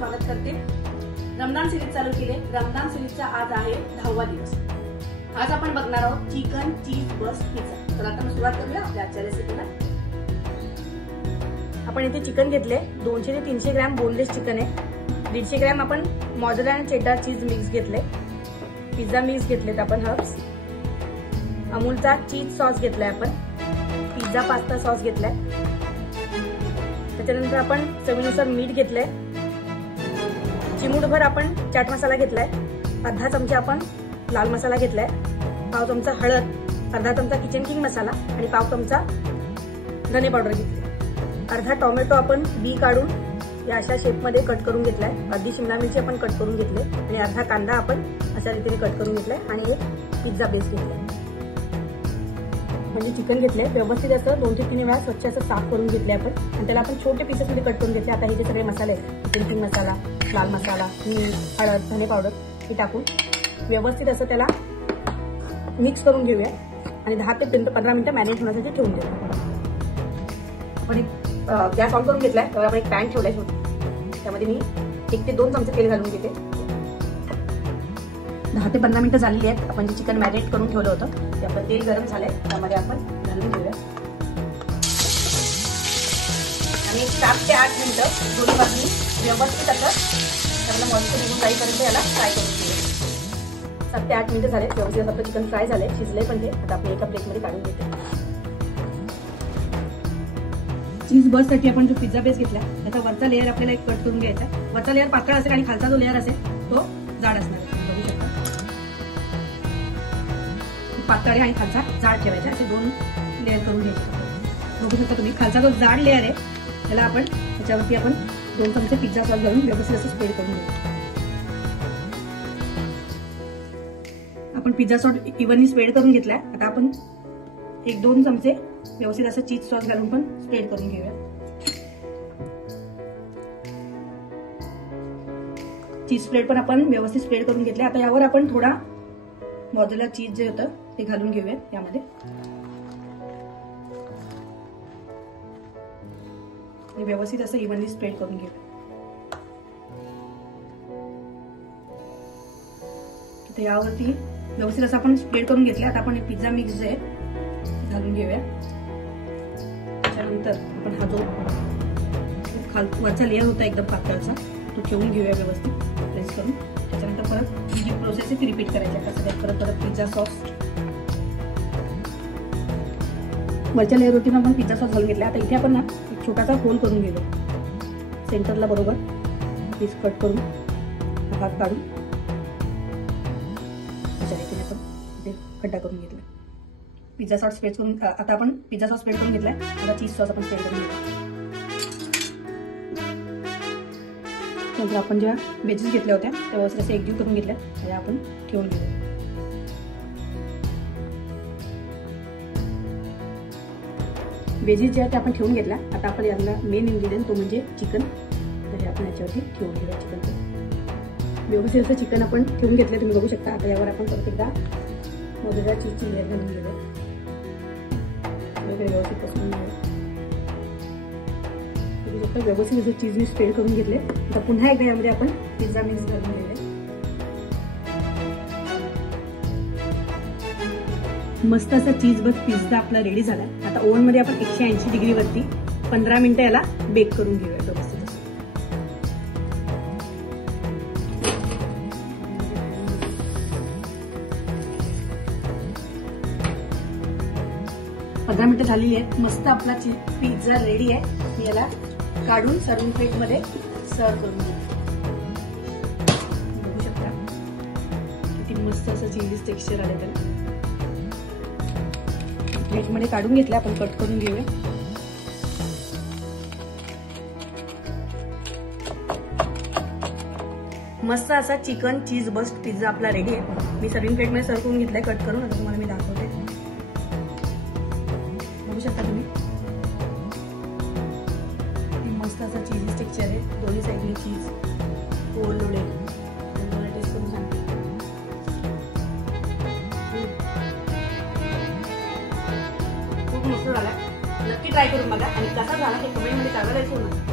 स्वागत करते। रमजान सिरीज चालू केले। रमजान सिरीजचा आज आहे 10वा दिवस। आज आपण बघणार आहोत चिकन चीज बस्ट पिझ्झा। तर आता सुरुवात करूया आपल्या आजच्या रेसिपीला। आपण इथे चिकन घेतले, 200 ते 300 ग्रॅम बोनलेस चिकन आहे। 150 ग्रॅम आपण मॉझरेला आणि चेडर चीज मिक्स घेतले, पिझ्झा मिक्स घेतलेत आपण, हर्ब्स, अमूलचा चीज सॉस घेतलाय आपण, पिझ्झा पास्ता सॉस घेतलाय, त्याच्यानंतर आपण चवीनुसार मीठ घेतलंय, चिमूटभर आपण चाट मसाला घेतलाय, अर्धा चमचा आपण लाल मसाला घेतलाय, पाव चमचा हळद, अर्धा चमचा किचन किंग मसाला आणि पाव चमचा धने पावडर घेतली। अर्धा टोमॅटो आपण बी काढून या अशा शेपमध्ये कट करून घेतलाय, अर्धी शिमला मिरची आपण कट करून घेतली आणि अर्धा कांदा आपण अशा रीतीने कट करून घेतलाय आणि एक पिझ्झा बेस घेतलाय। म्हणजे चिकन घेतले, व्यवस्थित असं 2 ते 3 वेळा स्वच्छ असं साफ करून घेतले आपण आणि त्याला आपण छोटे पीसेस मध्ये कट करून घेतले। आता हे जे सगळे मसाले आहेत, किचन किंग मसाला, लाल मसाला, मीठ, हळद, धने पावडर हे टाकून व्यवस्थित असं त्याला मिक्स करून घेऊया आणि 10 ते 15 मिनिटं मॅरिनेट होण्यासाठी ठेवून देऊया। आपण एक गॅस ऑन करून घेतलाय, तर आपण एक पॅन ठेवलाय, त्यामध्ये मी 1 ते 2 चमचे तेल घालून घेते। 10 ते 15 मिनिटं झालेली आहेत। आपण जे चिकन मॅरिनेट करून ठेवलं होतं ते आपलं तेल गरम झालंय, त्यामध्ये आपण घालून घेऊया आणि 7 ते 8 मिनिटं दोन्ही बाजूनी व्यवस्थित असं त्याला मॉइश्चर निघून जाईपर्यंत याला फ्राय करून घेऊया। 7 ते 8 मिनिटं झाले, व्यवस्थित आपलं चिकन फ्राय झालंय, शिजलंय पण ते। आता आपण एका प्लेटमध्ये काढून घेते। चीज बस्टसाठी आपण जो पिझ्झा बेस घेतला त्याचा वरचा लेअर आपल्याला एक कट करून घ्यायचा। वरचा लेअर पातळ असेल आणि खालचा जो लेअर असेल तो जाड असणार आहे, बघू शकता। पातळ आणि खालचा जाड ठेवायचा, असे 2 लेअर करून घ्यायचे। बघू शकता तुम्ही, खालचा जो जाड लेअर आहे त्याला आपण त्याच्यावरती आपण 2 चमचे पिझ्झा सॉस घालून व्यवस्थित असं स्प्रेड करून घेऊ। आपण पिझ्झा सॉस इव्हनली स्प्रेड करून घेतलाय। आता आपण 1-2 चमचे व्यवस्थित असं चीज सॉस घालून पण स्प्रेड करून घेऊया। चीज स्प्रेड पण आपण व्यवस्थित स्प्रेड करून घेतले। आता यावर आपण थोडा मॉझरेला चीज जे होतं ते घालून घेऊया यामध्ये आणि व्यवस्थित असं इव्हनली स्प्रेड करून घेऊया। तर यावरती व्यवस्थित असं आपण स्प्रेड करून घेतले। आता आपण पिझ्झा मिक्स जे आहे घालून घेऊया। त्याच्यानंतर आपण हा जो वरचा लेअर होता एकदम पातळचा तो ठेवून घेऊया व्यवस्थित प्रेस करून। त्याच्यानंतर परत ही जी प्रोसेस आहे ती रिपीट करायची आहे। कसं परत पिझ्झा सॉस वरच्या लेअरवरती आपण पिझ्झा सॉस घालून घेतला। आता इथे आपण ना एक छोटासा होल करून घेऊया सेंटरला, बरोबर पीस कट करून हात काढून अशा रीतीने आपण इथे खड्डा करून घेतला। पिझ्झा सॉस स्प्रेड करून आता आपण पिझ्झा सॉस स्प्रेड करून घेतलाय। आता चीज सॉस आपण स्प्रेड करून घेऊया। नंतर आपण जेव्हा वेजेस घेतल्या होत्या त्या व्यवस्थित असे एकजीव करून घेतल्या, त्या आपण ठेवून घेऊया। वेजेस जे आहेत ते आपण ठेवून घेतल्या। आता आपण याला मेन इन्ग्रेडियंट तो म्हणजे चिकन, तर आपण याच्यावरती ठेवून घेऊया। चिकन व्यवस्थित असं चिकन आपण ठेवून घेतलं, तुम्ही बघू शकता। आता यावर आपण परत एकदा मॉझरेला चीजची लेअर घालून घेऊया, व्यवस्थित पसरून घेऊया। व्यवस्थित असं चीजने स्प्रेड करून घेतले। आता पुन्हा एकदा यामध्ये आपण पिझ्झा मिक्स घालून घेऊया। मस्त असा चीज बस पिझ्झा आपला रेडी झाला। आता ओव्हन मध्ये आपण 180 डिग्री वरती 15 मिनिटं याला बेक करून घेऊया व्यवस्थित। 15 मिनिटं झालेली आहेत। मस्त आपला पिझ्झा रेडी आहे। याला काढून सर्विंग प्लेट मध्ये सर्व करून घेऊ। बघू शकता किती मस्त असं चीज टेक्स्चर आलं त्याला। प्लेट मध्ये काढून घेतलं, आपण कट करून घेऊया। मस्त असा चिकन चीज बस्ट पिझ्झा आपला रेडी आहे। मी सर्विंग प्लेट मध्ये सर्व करून घेतलाय कट करून। आता तुम्हाला मी दाखवते, बघू शकता तुम्ही मस्त असा चीज टेक्स्चर आहे। दोन्ही साईडनी चीज ओव्हरलोडेड। तुम्हाला टेस्ट करून सांगते, खूप मस्त झाला। नक्की ट्राय करून बघा आणि कसा झाला ते कमेंट मध्ये सांगायला विसरू नका।